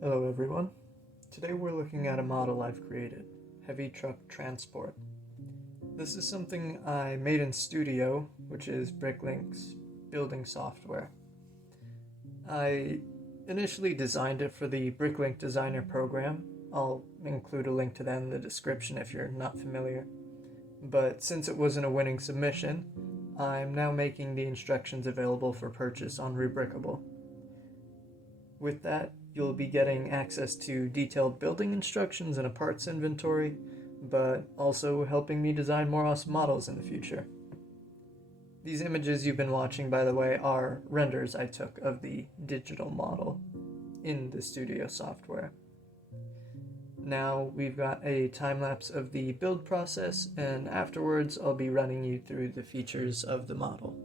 Hello everyone. Today we're looking at a model I've created, Heavy Truck Transport. This is something I made in Studio, which is Bricklink's building software. I initially designed it for the Bricklink Designer program. I'll include a link to that in the description if you're not familiar. But since it wasn't a winning submission, I'm now making the instructions available for purchase on rebrickable. With that, you'll be getting access to detailed building instructions and a parts inventory, but also helping me design more awesome models in the future. These images you've been watching, by the way, are renders I took of the digital model in the Studio software. Now we've got a time lapse of the build process, and afterwards I'll be running you through the features of the model.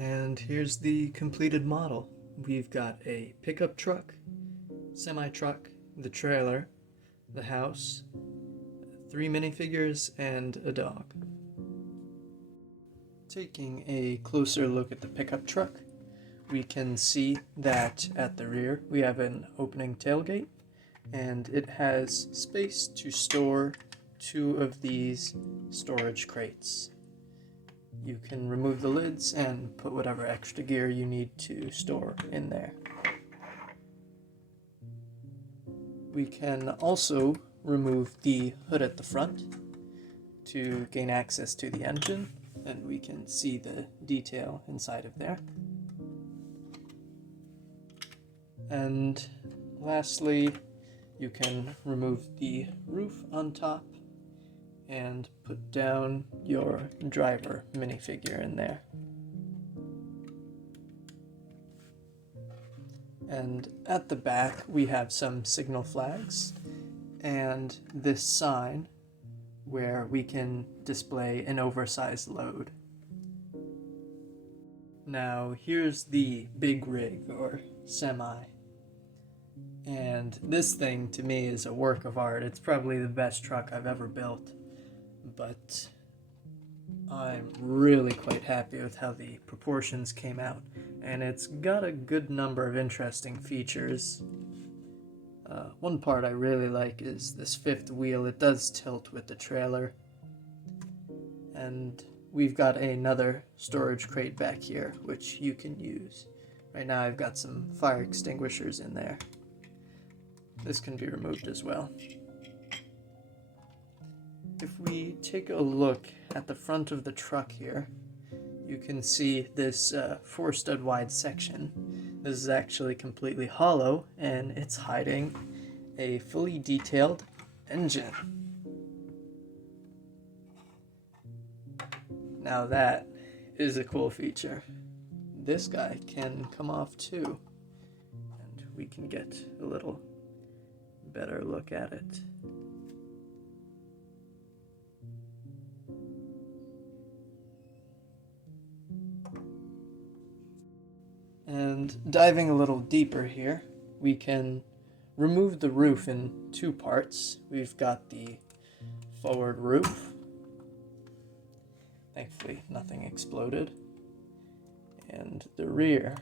And here's the completed model. We've got a pickup truck, semi-truck, the trailer, the house, 3 minifigures, and a dog. Taking a closer look at the pickup truck, we can see that at the rear we have an opening tailgate, and it has space to store 2 of these storage crates. you can remove the lids and put whatever extra gear you need to store in there. We can also remove the hood at the front to gain access to the engine, and we can see the detail inside of there. And lastly, you can remove the roof on top and put down your driver minifigure in there. And at the back we have some signal flags and this sign where we can display an oversized load. Now here's the big rig, or semi. And this thing to me is a work of art. It's probably the best truck I've ever built. But I'm really quite happy with how the proportions came out. And it's got a good number of interesting features. One part I really like is this fifth wheel. It does tilt with the trailer. And we've got another storage crate back here, which you can use. Right now I've got some fire extinguishers in there. This can be removed as well. If we take a look at the front of the truck here, you can see this 4-stud wide section. This is actually completely hollow, and it's hiding a fully detailed engine. Now that is a cool feature. This guy can come off too, and we can get a little better look at it. And diving a little deeper here, we can remove the roof in two parts. We've got the forward roof. Thankfully, nothing exploded. And the rear.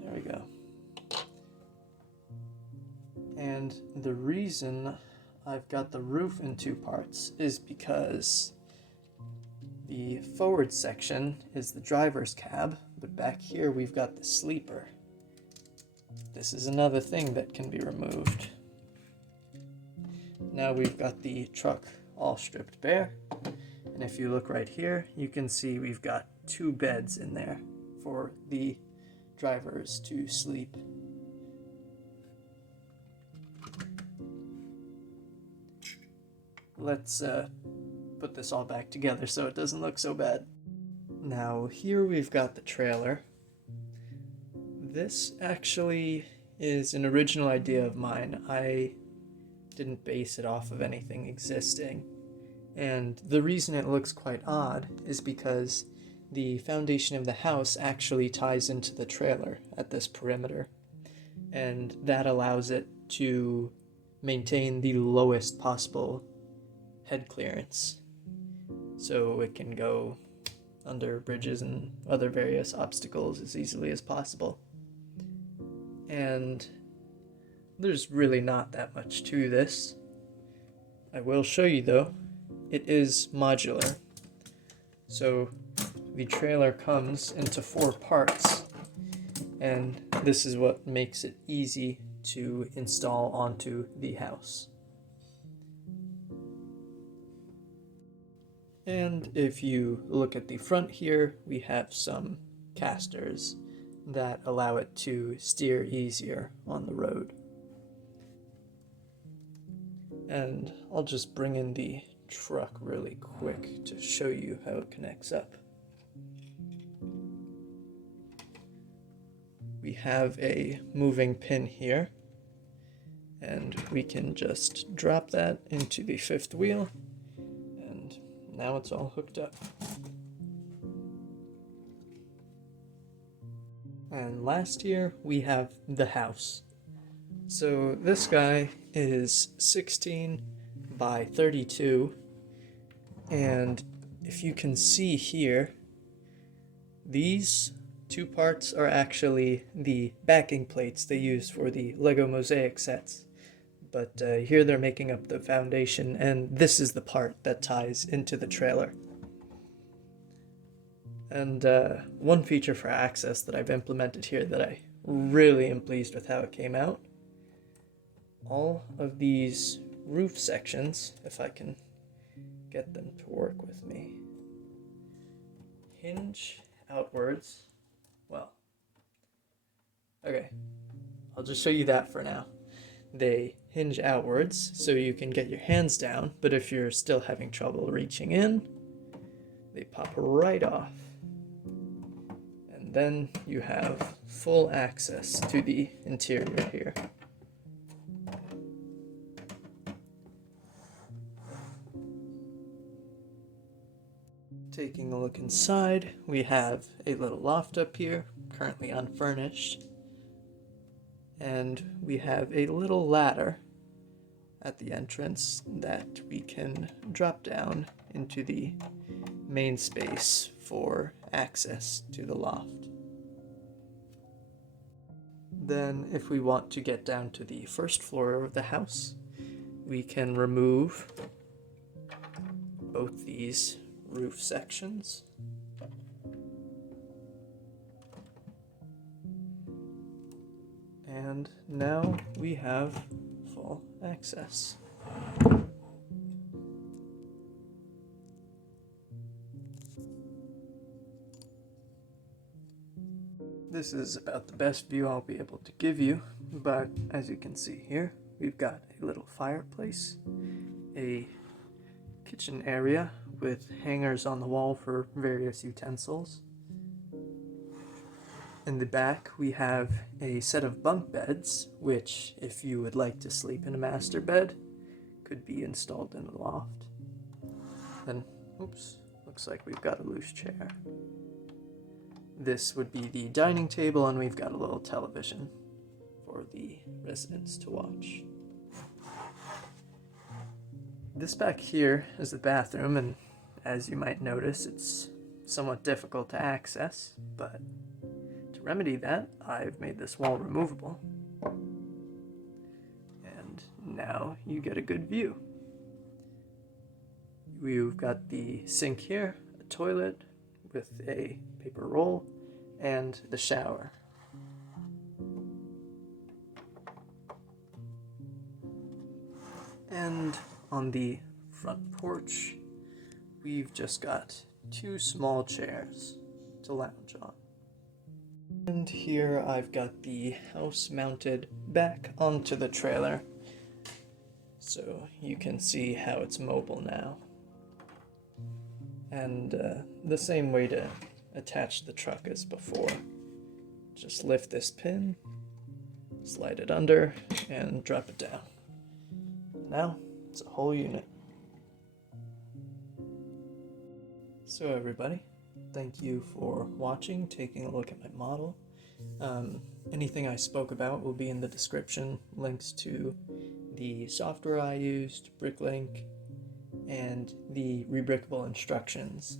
There we go. And the reason I've got the roof in two parts is because the forward section is the driver's cab, but back here we've got the sleeper. This is another thing that can be removed. Now we've got the truck all stripped bare, and if you look right here, you can see we've got two beds in there for the drivers to sleep. Let's put this all back together so it doesn't look so bad. Now here we've got the trailer. This actually is an original idea of mine. I didn't base it off of anything existing. And the reason it looks quite odd is because the foundation of the house actually ties into the trailer at this perimeter. And that allows it to maintain the lowest possible head clearance, so it can go under bridges and other various obstacles as easily as possible. And there's really not that much to this. I will show you though, it is modular. So the trailer comes into 4 parts, and this is what makes it easy to install onto the house. And if you look at the front here, we have some casters that allow it to steer easier on the road. And I'll just bring in the truck really quick to show you how it connects up. We have a moving pin here, and we can just drop that into the 5th wheel. Now it's all hooked up. And last here we have the house. So this guy is 16 by 32, and if you can see here, these 2 parts are actually the backing plates they use for the Lego mosaic sets. But here they're making up the foundation, and this is the part that ties into the trailer. And one feature for access that I've implemented here that I really am pleased with how it came out. All of these roof sections, if I can get them to work with me, hinge outwards. Well, okay, I'll just show you that for now. They hinge outwards so you can get your hands down, but if you're still having trouble reaching in, they pop right off. And then you have full access to the interior here. Taking a look inside, we have a little loft up here, currently unfurnished. And we have a little ladder at the entrance that we can drop down into the main space for access to the loft. Then if we want to get down to the first floor of the house, we can remove both these roof sections. And now we have full access. This is about the best view I'll be able to give you, but as you can see here, we've got a little fireplace, a kitchen area with hangers on the wall for various utensils. In the back, we have a set of bunk beds, which, if you would like to sleep in a master bed, could be installed in the loft. Then, oops, looks like we've got a loose chair. This would be the dining table, and we've got a little television for the residents to watch. This back here is the bathroom, and as you might notice, it's somewhat difficult to access, but to remedy that, I've made this wall removable. And now you get a good view. We've got the sink here, a toilet with a paper roll, and the shower. And on the front porch, we've just got two small chairs to lounge on. And here I've got the house mounted back onto the trailer, so you can see how it's mobile now. And the same way to attach the truck as before. Just lift this pin, slide it under, and drop it down. Now it's a whole unit. So everybody, thank you for watching, taking a look at my model. Anything I spoke about will be in the description, links to the software I used, Bricklink, and the rebrickable instructions